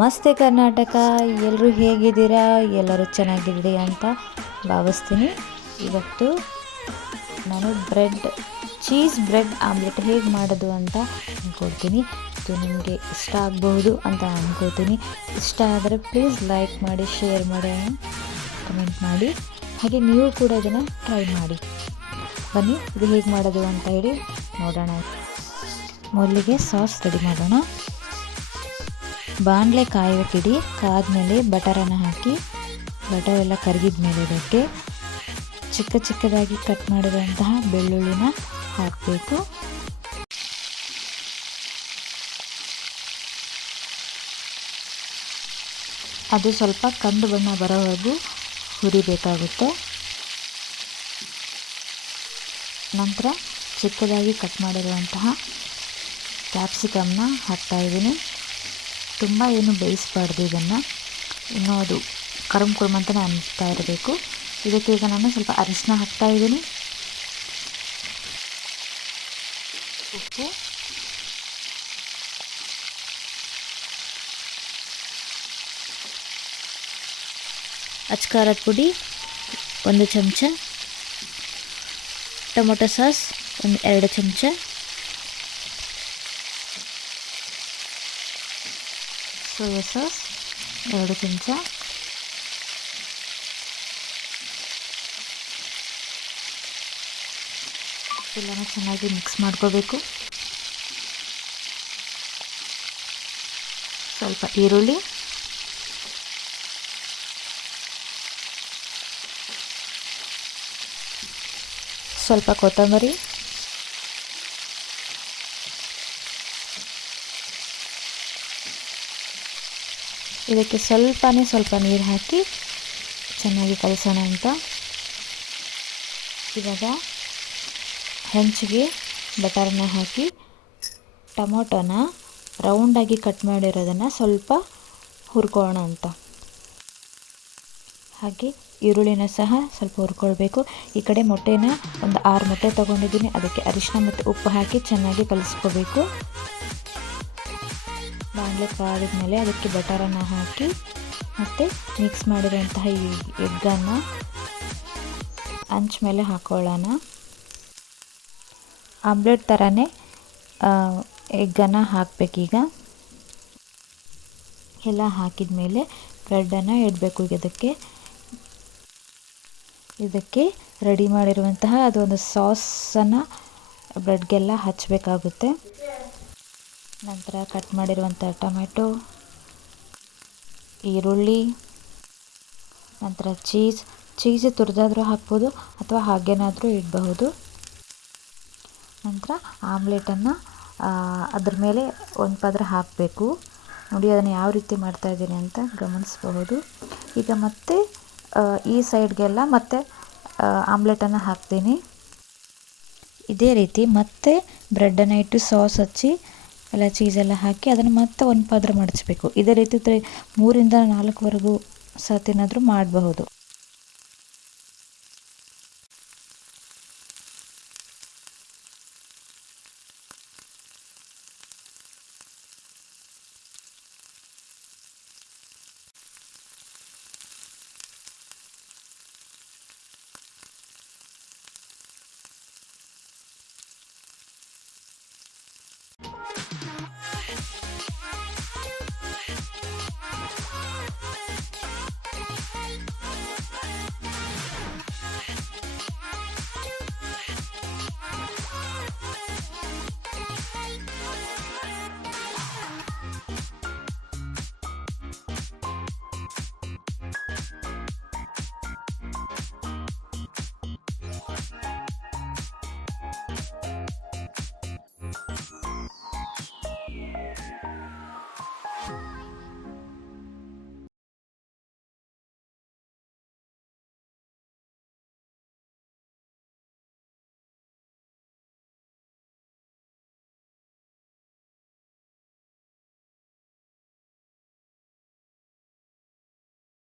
ನಮಸ್ತೆ ಕರ್ನಾಟಕ. ಎಲ್ಲರೂ ಹೇಗಿದ್ದೀರಾ? ಎಲ್ಲರೂ ಚೆನ್ನಾಗಿದ್ದೀರಿ ಅಂತ ಭಾವಿಸ್ತೀನಿ. ಇವತ್ತು ನಾನು ಚೀಸ್ ಬ್ರೆಡ್ ಆಮ್ಲೆಟ್ ಹೇಗೆ ಮಾಡೋದು ಅಂತ ಅಂದ್ಕೊಳ್ತೀನಿ. ಇದು ನಿಮಗೆ ಇಷ್ಟ ಆಗಬಹುದು ಅಂತ ಅಂದ್ಕೊಳ್ತೀನಿ. ಇಷ್ಟ ಆದರೆ ಪ್ಲೀಸ್ ಲೈಕ್ ಮಾಡಿ, ಶೇರ್ ಮಾಡಿ, ಕಮೆಂಟ್ ಮಾಡಿ. ಹಾಗೆ ನೀವು ಕೂಡ ಇದನ್ನು ಟ್ರೈ ಮಾಡಿ. ಬನ್ನಿ ಇದು ಹೇಗೆ ಮಾಡೋದು ಅಂತ ಹೇಳಿ ನೋಡೋಣ. ಮೊದಲಿಗೆ ಸಾಸ್ ರೆಡಿ ಮಾಡೋಣ. ಬಾಣಲೆ ಕಾಯೋಕ್ಕಿಡಿ. ಕಾದ್ಮೇಲೆ ಬಟರನ್ನು ಹಾಕಿ, ಬಟರ್ ಎಲ್ಲ ಕರಗಿದ ಮೇಲೆ ಇದಕ್ಕೆ ಚಿಕ್ಕದಾಗಿ ಕಟ್ ಮಾಡಿರುವಂತಹ ಬೆಳ್ಳುಳ್ಳಿನ ಹಾಕಬೇಕು. ಅದು ಸ್ವಲ್ಪ ಕಂದು ಬಣ್ಣ ಬರೋವರೆಗೂ ಹುರಿಬೇಕಾಗುತ್ತೆ. ನಂತರ ಚಿಕ್ಕದಾಗಿ ಕಟ್ ಮಾಡಿರುವಂತಹ ಕ್ಯಾಪ್ಸಿಕಮ್ನ ಹಾಕ್ತಾಯಿದ್ದೀನಿ. ತುಂಬ ಏನು ಬೇಯಿಸಬಾರ್ದು ಇದನ್ನು, ಇನ್ನೂ ಅದು ಕರುಮ್ ಅಂತಲೇ ಅನಿಸ್ತಾ ಇರಬೇಕು. ಇದಕ್ಕೆ ಈಗ ನಾನು ಸ್ವಲ್ಪ ಅರಿಶಿನ ಹಾಕ್ತಾಯಿದ್ದೀನಿ, ಉಪ್ಪು, ಅಚ್ಕಾರದ ಪುಡಿ 1 ಚಮಚ, ಟೊಮೊಟೊ ಸಾಸ್ 2 ಚಮಚ, ಸೋಯಾ ಸಾಸ್ 2 ಚಮಚ, ಎಲ್ಲನೂ ಚೆನ್ನಾಗಿ ಮಿಕ್ಸ್ ಮಾಡ್ಕೋಬೇಕು. ಸ್ವಲ್ಪ ಈರುಳ್ಳಿ, ಸ್ವಲ್ಪ ಕೊತ್ತಂಬರಿ, ಇದಕ್ಕೆ ಸ್ವಲ್ಪ ನೀರು ಹಾಕಿ ಚೆನ್ನಾಗಿ ಕಲಸೋಣ ಅಂತ. ಇವಾಗ ಹೆಂಚಿಗೆ ಬಟರನ್ನ ಹಾಕಿ ಟೊಮೊಟೊನ ರೌಂಡಾಗಿ ಕಟ್ ಮಾಡಿರೋದನ್ನು ಸ್ವಲ್ಪ ಹುರ್ಕೊಳ್ಳೋಣ ಅಂತ. ಹಾಗೆ ಈರುಳ್ಳಿನ ಸಹ ಸ್ವಲ್ಪ ಹುರ್ಕೊಳ್ಬೇಕು. ಈ ಕಡೆ ಮೊಟ್ಟೆನ 6 ಮೊಟ್ಟೆ ತೊಗೊಂಡಿದ್ದೀನಿ. ಅದಕ್ಕೆ ಅರಿಶಿನ ಮತ್ತು ಉಪ್ಪು ಹಾಕಿ ಚೆನ್ನಾಗಿ ಕಲಿಸ್ಕೋಬೇಕು. ಬಾಣಲೆ ಕಾದಿದ ಮೇಲೆ ಅದಕ್ಕೆ ಬಟರನ್ನು ಹಾಕಿ ಮತ್ತು ಮಿಕ್ಸ್ ಮಾಡಿರೋಂತಹ ಈ ಎಗ್ಗನ್ನು ಹಂಚ್ ಮೇಲೆ ಹಾಕೊಳ್ಳೋಣ. ಆಮ್ಲೆಟ್ ಥರನೇ ಎಗ್ಗನ್ನು ಹಾಕಬೇಕೀಗ. ಎಲ್ಲ ಹಾಕಿದ ಮೇಲೆ ಬ್ರೆಡ್ಡನ್ನು ಇಡಬೇಕು. ಇದಕ್ಕೆ ರೆಡಿ ಮಾಡಿರುವಂತಹ ಅದೊಂದು ಸಾಸನ್ನು ಬ್ರೆಡ್ಗೆಲ್ಲ ಹಚ್ಚಬೇಕಾಗುತ್ತೆ. ನಂತರ ಕಟ್ ಮಾಡಿರುವಂಥ ಟೊಮೆಟೊ, ಈರುಳ್ಳಿ, ನಂತರ ಚೀಸ್ ತುರಿದಾದರೂ ಹಾಕ್ಬೋದು ಅಥವಾ ಹಾಗೇನಾದರೂ ಇಡಬಹುದು. ನಂತರ ಆಮ್ಲೆಟನ್ನು ಅದ್ರ ಮೇಲೆ ಒಂದು ಪದರ ಹಾಕಬೇಕು. ನೋಡಿ ಅದನ್ನು ಯಾವ ರೀತಿ ಮಾಡ್ತಾಯಿದ್ದೀನಿ ಅಂತ ಗಮನಿಸಬಹುದು. ಈಗ ಮತ್ತೆ ಈ ಸೈಡ್ಗೆಲ್ಲ ಮತ್ತೆ ಆಮ್ಲೆಟನ್ನು ಹಾಕ್ತೀನಿ. ಇದೇ ರೀತಿ ಮತ್ತೆ ಬ್ರೆಡ್ಡನ್ನು ಇಟ್ಟು ಸಾಸ್ ಹಚ್ಚಿ ಎಲ್ಲ ಚೀಸೆಲ್ಲ ಹಾಕಿ ಅದನ್ನು ಮತ್ತೆ ಒಂದು ಪದರ ಮಡಚಬೇಕು. ಇದೇ ರೀತಿ 3 ರಿಂದ 4 ಸತಿನಾದರೂ ಮಾಡಬಹುದು.